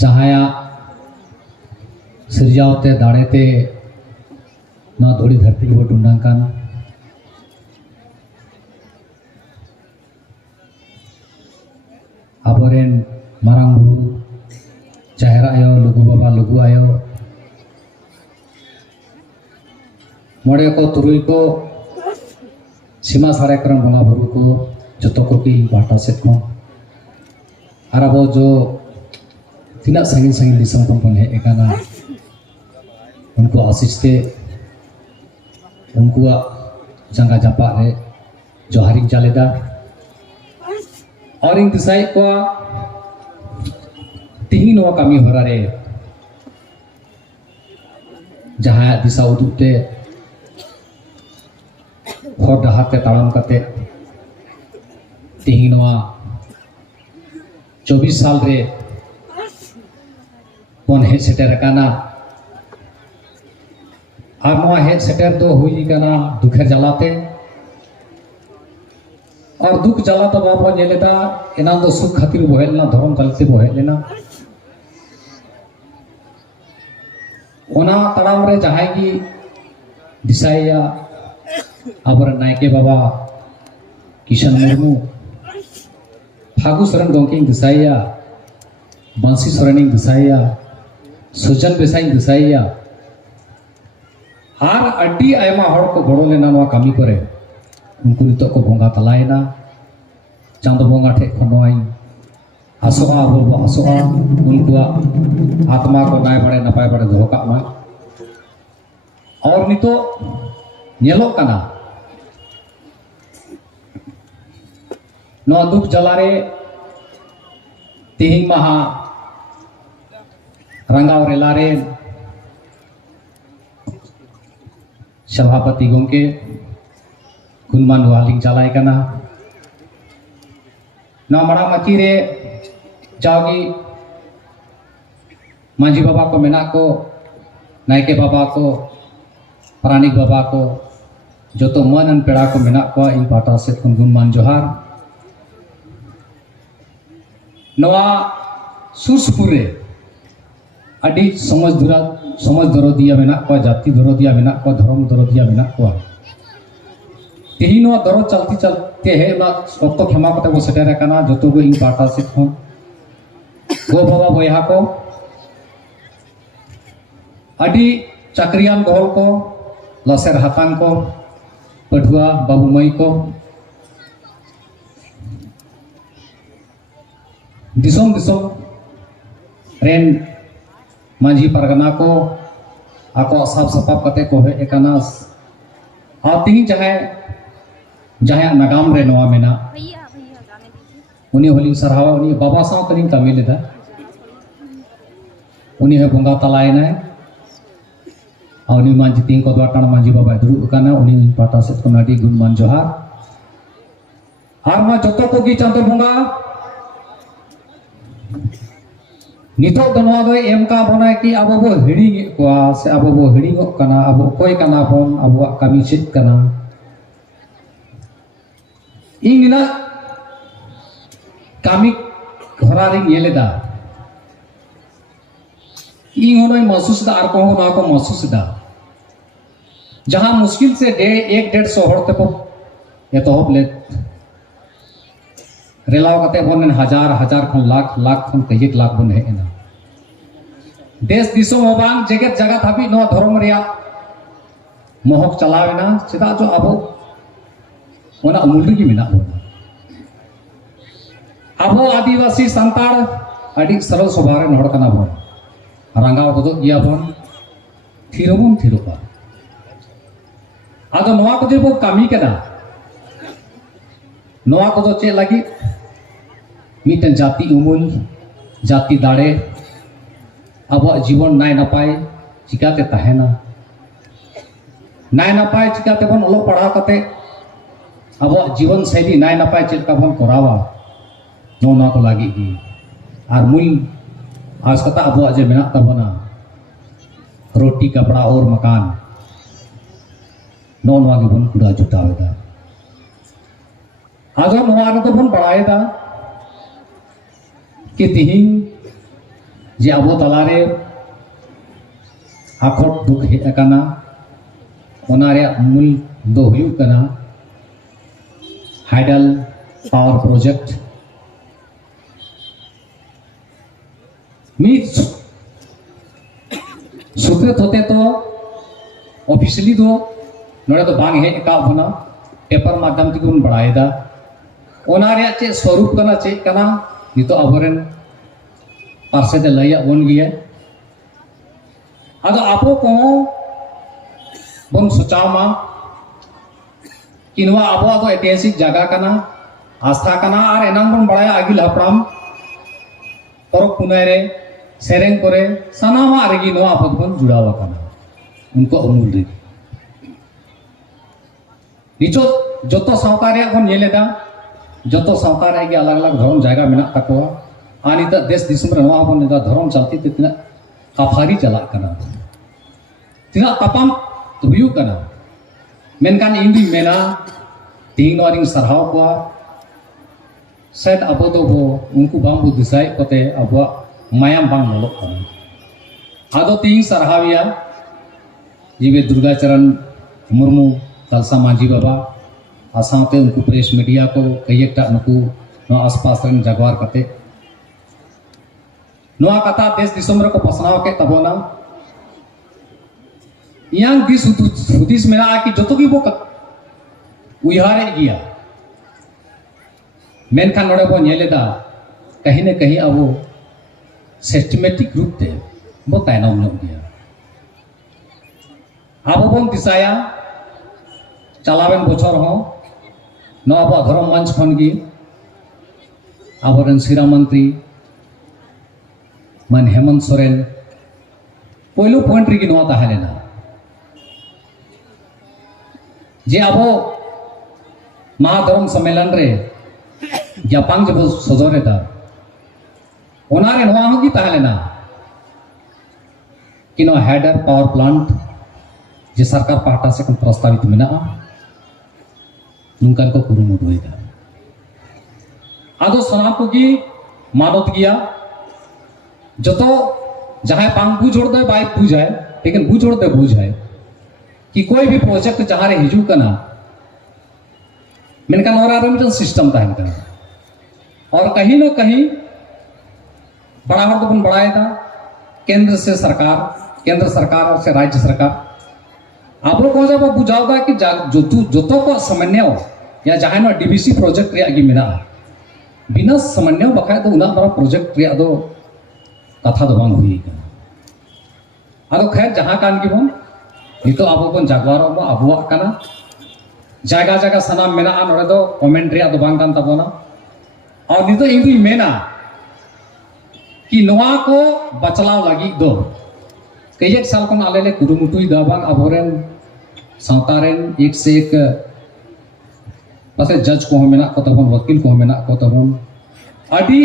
जहाया सिरजावते दाड़ेते ना धोड़ी धरती को डुंडांकान आबोरेन मारांग बुरु जाहेर आयो लुगु बाबा लुगु आयो मोड़े को तुरुई को सीमा सारे करम बंगा बुरु को जतो को की बाटा सेट को आराबो जो तीना संगीन संगीन दिसम को है एकाना उनको आशीषते उनको जंगा जापा है जो हरिक जालेदा और इन दिसाई को तिही नवा कमी हो रहा रे जहाँ दिशा उदुते हर डहाते ताड़म करते तिही नवा 24 साल रे कौन है सेटर काना और नवा है सेटर तो हुई काना दुखे जलाते और दुख जला तो बाबा नेलेदा एना तो सुख खातिर बहेलना धर्म चलते बहेलना ओना तड़ाम रे जहां की दिसाया आबर नायके बाबा किशन मुर्मू फागु सरन गोंकिंग दिसाया बंसी सरनिंग दिसाया सुजन बेसाई दिसाया आर अड्डी आयमा हड़ को गड़ो लेना नवा कमी करे उनको नितो को बोंगा तलायना चांद बोंगा ठे खनोई आसोआ बोलबो आसोआ उनको आत्मा को नाय बड़े नपाय बड़े धोका मा और नितो नेलो कना नो दुख जलारे तिहिंग महा रंगाव रेलारे सभापति गोंके गुनमान वालिंग चलाय कना ना मड़ा मची रे जाओगी मांझी बाबा को मेना को नायके बाबा को प्राणिक बाबा को जो तो मन पेड़ा को मेना को इन पाटा से गुनमान जोहार नवा सुरसपुर रे अडी समझ दरदिया मेना को जाति दरदिया मेना को धर्म दरदिया मेना को तेही नो दरो चलती चलते है ना ओक्तो क्षमा कते वो सेटेर काना जतो गो इन पाटा से फोन गो बाबा बयहा को अडी चाकरियान गहल को लसेर हातान को पढ़ुआ बाबू मई को दिसोम दिसोम रेन मांझी परगना को आको साफ सफाप कते को है एकानास आ तीन जहाँ नगाम रे नवा मेना उन्हीं होली सरहावा उन्हीं बाबा साव तलिंग कमी लेदा उन्हीं है बोंगा तलाय ना और उन्हीं मांझी तीन को द्वार मांझी बाबा दुरु काना उन्हीं पाटा से को नाडी गुणमान जोहार आर मा जतो को की चांतो बोंगा नितो दनवा दो एम का बना कि अब वो हिड़ी को से अब वो हिड़ी को कना अब कोई कना फोन अब कमी चित कना इंगिना कामी घरारिंग येलेदा इंग होनोई महसूस दा आर को ना को महसूस दा जहां मुश्किल से 1-150 हड़ते को ये तो होप ले रेलाव कते बन हजार खन लाख खन कई लाख बन है ना देश दिसो मोबांग जगत जगत हाबी नो धर्म रिया मोहक चलावेना चिदा जो अब ओना अमूल्य की मिना अब आदिवासी संताड़ अड़ी सरल स्वभाव रे नहड़ कना बन रंगाव को गया बन थिरबन थिरुपा आदो नवा को जे बो कामी केदा नवा को चे लगी मिटन जाति उमुल जाति दाड़े अब जीवन नाय नपाय चिकाते तहेना नाय नपाय चिकाते बन ओलो पढ़ा कते अब जीवन शैली नाय नपाय चिलका बन करावा नोना को लगी की और मूल आज कता अब जे मेना तबना रोटी कपड़ा और मकान नोनवा के बन कुड़ा जुटावेदा आजो नोआ तो बन बढ़ाएदा कि तिहिंग जे अब तलारे आखोट दुख हेकना मूल दो हुयु कना हाइडल पावर प्रोजेक्ट मित सुकृत होते तो ऑफिशियली दो नोड़े तो बांग हे का बना पेपर माध्यम ते बन बढ़ाएदा ओनारे चे स्वरूप कना चे कना नितो अबरेन पार्षद लैया बन गया अदो आपो को बन सोचामा किनवा आबो तो ऐतिहासिक जगह कना आस्था कना और एनाम बन बढ़ाया आगिल हपड़ाम परब पुनाय रे सेरेंग करे सनामा रेगी नवा आपद बन जुड़ावा कना उनको अमूल रे निचो जतो सावता रे बन नेलेदा जतो सावता रे अलग अलग धर्म जगह मेना तकवा आनी त देश दिसम रे नवा बन धर्म चलती तिना काफारी चला कना तिना तपम हुयु कना मेनकान इंदी मेना तीन वारिंग सरहाव को सेट अब तो वो उनको बांबू दिसाई पते अब मायाम बांग नलो कना आदो तीन सरहाविया जीवे दुर्गाचरण मुर्मू तलसा मांझी बाबा आसाते उनको प्रेस मीडिया को कई एक नुकू आसपास रन जगवार कते नोआ कथा देश दिसम रे को पसनाव के तबोना yang di sudis mena aki joto ki bo उहारे गया मेनखान नोड़े बो नेलेदा कहीं न कहीं अब सिस्टमेटिक रूप ते बो तायनम नो गया अब बन दिसाया चलावेन बछर हो न अब धर्म मंच खन गी आबरन शिरा मंत्री मन हेमंत सोरेन पहिलो पॉइंट रे नवा ताहेलेना जे अब महाधर्म सम्मेलन रे जापान जब सदरे दा ओनारे नवा होगी ताहेलेना कि नो हेडर पावर प्लांट जे सरकार पाहटा से प्रस्तावित मेना नुंकान को कुरुमुट होइदा आदो सना को की मानत गया जतो जहां पांग बुझोड़ दे बाय बुझाए लेकिन बुझोड़ दे बुझाए कि कोई भी प्रोजेक्ट जहां रे हिजू कना मेनका नोरा रे सिस्टम ताहन कना और कहीं न कहीं बड़ा हर तो बढ़ाए था केंद्र सरकार से राज्य सरकार आप लोग को जब बुझाओ था कि जो तो को समन्वय या जहां ना डीबीसी प्रोजेक्ट रे आगे मेना बिना समन्वय बखाय तो उना बड़ा प्रोजेक्ट रे दो कथा दो बांग हुई आदो खैर जहां कान की बन नितो अब बन जागवारो अबुआ कना जगह जगह सनाम मेना नोड़े दो कमेंट रे दो बांग कान तबोना और नितो इंदु मेना कि नोआ को बचलाव लगी दो कई एक साल को आले ले कुरुमुटुई दा बांग अबोरेन सावतारेन एक से एक पासे जज को मेना को तबन वकील को मेना को तबन अभी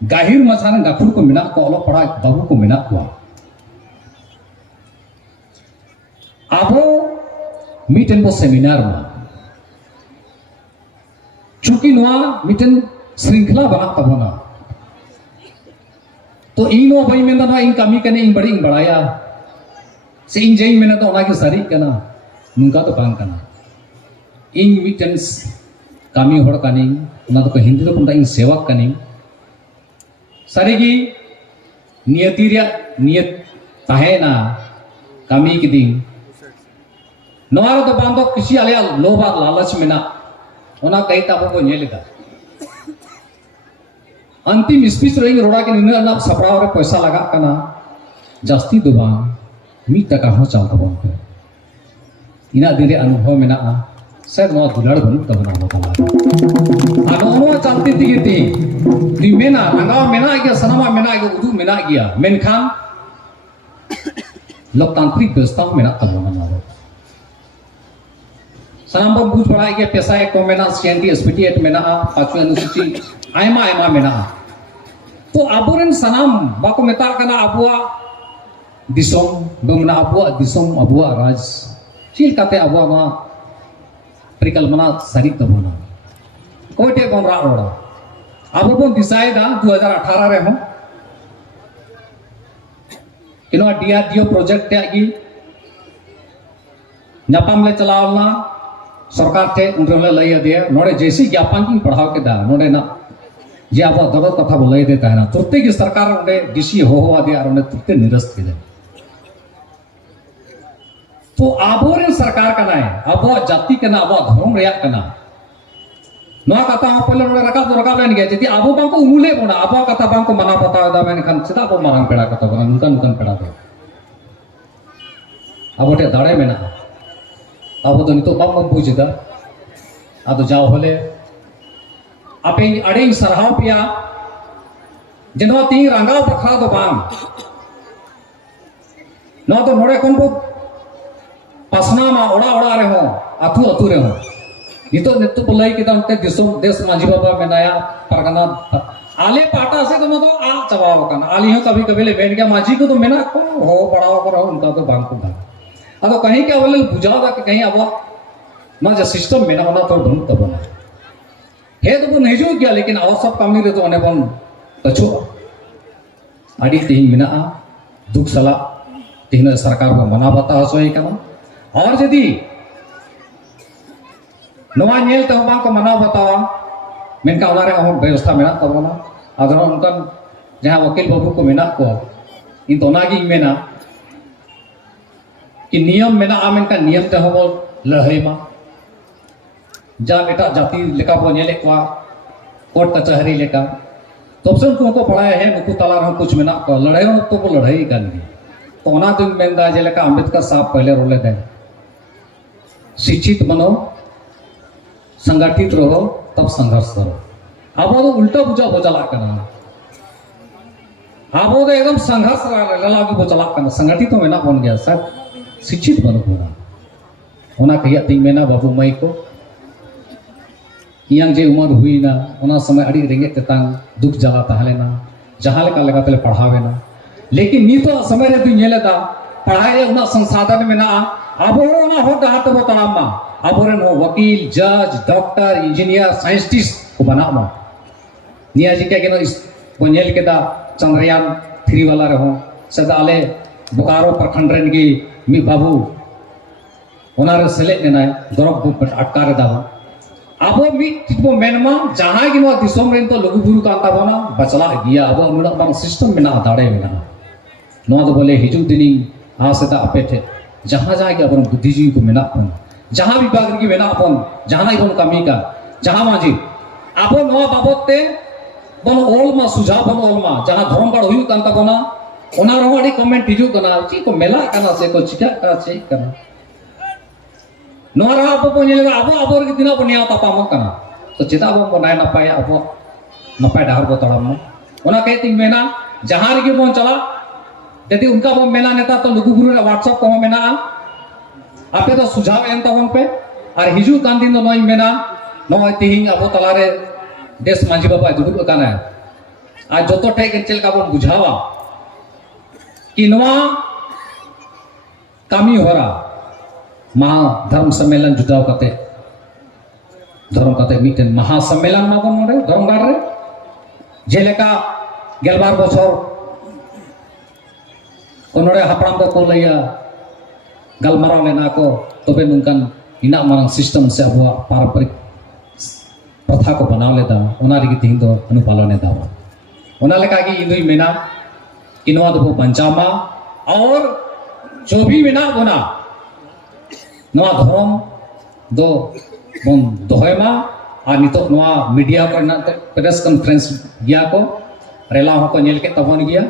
गाहिर मसान गाखुर को मेना को अलो पड़ा बाबू को मेना को आबो मीटन बो सेमिनार में चूंकि नोआ मीटन श्रृंखला बना तबना तो इनो भाई में ना इन कमी कने इन बड़ी इन बढ़ाया से इन जई में तो ओना के सरी कना नुका तो बांग कना इन मीटन्स कमी होड़ कनी ना तो हिंदी तो पंदा इन सेवक कनी सरीगी नियति रे नियत ताहेना कमी के दिन नोआरो तो बांधो किसी आले लोभ लालच में ना ओना कई ताबो को नेलेदा अंतिम स्पीच रोइंग रोड़ा के निना ना सपड़ाव रे पैसा लगा कना जास्ती दो बांग मी टका हो चाल तबन को इना दिरे अनुभव में ना सर नो दुलाड़ बनु तबना होता आनो नो चलती दिगती दी मेना अंगा मेना गया सनमा मेना गया उदू मेना गया मेनखान लोकतांत्रिक व्यवस्था मेना तबना मारो सनाम बन बुझ पड़ा गया पैसा एक को मेना सीएनटी एसपीटी एट मेना पांचवी अनुसूची आयमा आयमा मेना तो आबोरेन सनाम बाको मेता कना अबुआ दिसोम बमना अबुआ दिसोम अबुआ राज चील काते अबुआ मा परिकल्पना सरी तबना कोटे बन रा रोड़ा अब बन दिसाई दा 2018 रे हम कि DRDO प्रोजेक्ट की नापाम ले चलावना सरकार थे उनरे लई दिया नोड़े जैसी ज्ञापन की पढ़ाव के दा नोड़े ना जे अब दरद कथा लई देता है ना तुरते की सरकार उन्हें डीसी हो दिया और उन्हें तुरते निरस्त के तो आबोरे सरकार का ना है अब जाति के ना अब धर्म रिया का ना नवा कथा पहले नोड़े रकाब लेन गया यदि आबो बांको उमुले बोना अब कथा बांको मना पता दा मैंने खान सीधा अब मारंग पेड़ा कथा बना नुकन पेड़ा दो अब टे दाड़े में ना अब तो नितो बाम बुझदा अब जाओ होले आपे अड़े सरहाव पिया जनवा ती रंगाव बखा दो बाम न तो नोड़े कोन को पासना मा ओड़ा ओड़ा रे हो अतु रे हो नितो बोलाई के दम ते देश माझी बाबा मेनाया परगना आले पाटा से तो आ चबाव कन आली हो कभी कभी ले बैठ गया माझी को तो मेना को हो बड़ाव करो उनका तो बांग को दा अब कहीं क्या बोले बुझाओ कि कहीं अब ना जो सिस्टम में ना होना तो ढूंढ तब बना है तो वो नहीं जो गया लेकिन और सब काम नहीं तो अने बन बचो अड़ी तीन मिना दुख सला तीन सरकार को मना बता सोई करना और यदि नवा नेल तो बांग को मना बतावा मेनका उनारे हम व्यवस्था में ना तब बना अगर उनका जहाँ वकील बाबू को मेना को इन तो नागी मेना कि नियम में ना आमेन का नियम ते हो लड़ाई मा जा बेटा जाति लेका बो नेले को कोर्ट कचहरी लेका तो सब को पढ़ाया है नुकु तला रहा कुछ में ना को लड़ाई हो तो वो लड़ाई कर ली तो ओना दिन मेंदा जे लेका अंबेडकर साहब पहले रोले दे शिक्षित बनो संगठित रहो तब संघर्ष करो अब तो उल्टा बुझा हो चला करना अब तो एकदम संघर्ष लला की वो चला करना संगठित में ना बन गया सर शिक्षित बनो पूरा होना कहिया तीन महीना बाबू मई को yang जे उम्र हुई ना उना समय अड़ी रेंगे तेतांग दुख जला तहलेना जहां लेका लेका तेले पढ़ावे ना लेकिन नीतो समय रे दुनिया लेता पढ़ाई उना संसाधन में ना अब ना हो डहा तो बताम मा अब रे नो वकील जज डॉक्टर इंजीनियर साइंटिस्ट को बना मा निया जी के इस बनेल के दा चंद्रयान 3 वाला रहो सदा आले बोकारो प्रखंड रेन की मी बाबू ओनारे सेलेक्ट ने दरब बुक अटकारे दावा अब मी तिबो मेनमा जहां की नो दिसोम रेन तो लघु गुरु कांता बना बचला गया अब उना बांग सिस्टम में ना दाड़े में ना नो तो बोले हिजु दिनी आ से ता अपे थे जहां जहां के अपन बुद्धिजीवी को मेना अपन जहां विभाग की मेना अपन जहां इबन कमी का जहां माजी अब नो बाबते बन ओल मा सुझाव बन ओल मा जहां धर्म बड़ हुई कांता बना ओना रो अड़ी कमेंट हिजु कना ची को मेला कना से को चिका का से कना नोरा अब पनेले अब रे दिना बनिया तापाम कना तो चिता अब बनाय नपाय अब नपाय डाहर को तड़ाम ओना कहती मेना जहां रे बोन चला यदि उनका वो मेना नेता तो लघु गुरु व्हाट्सएप को मेना आपे तो सुझाव एन तबन पे और हिजु कान दिन नोई मेना नो तिहिं अब तलारे देश मांझी बाबा दुदुब काना आज जतो ठे के चल का बन बुझावा कि नवा कामी होरा महा धर्म सम्मेलन जुटाव कते धर्म कते मिटन महा सम्मेलन मा बन मोडे धर्मगार रे जेलेका गेलबार बछर कोनोरे हापड़ाम को लैया गलमाराव लेना को तबे नुनकान इना मारंग सिस्टम से अब पारंपरिक प्रथा को बनाव लेदा ओना रे तिहिं दो अनुपालन दा ओना लेका की इंदुई मेना इनवा दो पंचामा और जो भी मेना बना नवा धर्म दो बन दोहेमा आ नितो नवा मीडिया पर प्रेस कॉन्फ्रेंस गया को रेला हो को नेल के तबन गया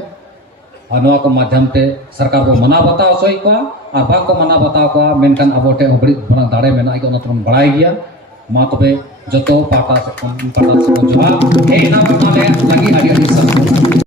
और नवा को माध्यम ते सरकार को मना बताओ सोई को और भाग को मना बताओ को मेनकान अबोटे अबड़ी बना दाड़े मेना के ओना तुम बड़ाई गया मा तबे जतो पाटा से जोहा हे ना माने लगी अड़ी अड़ी सब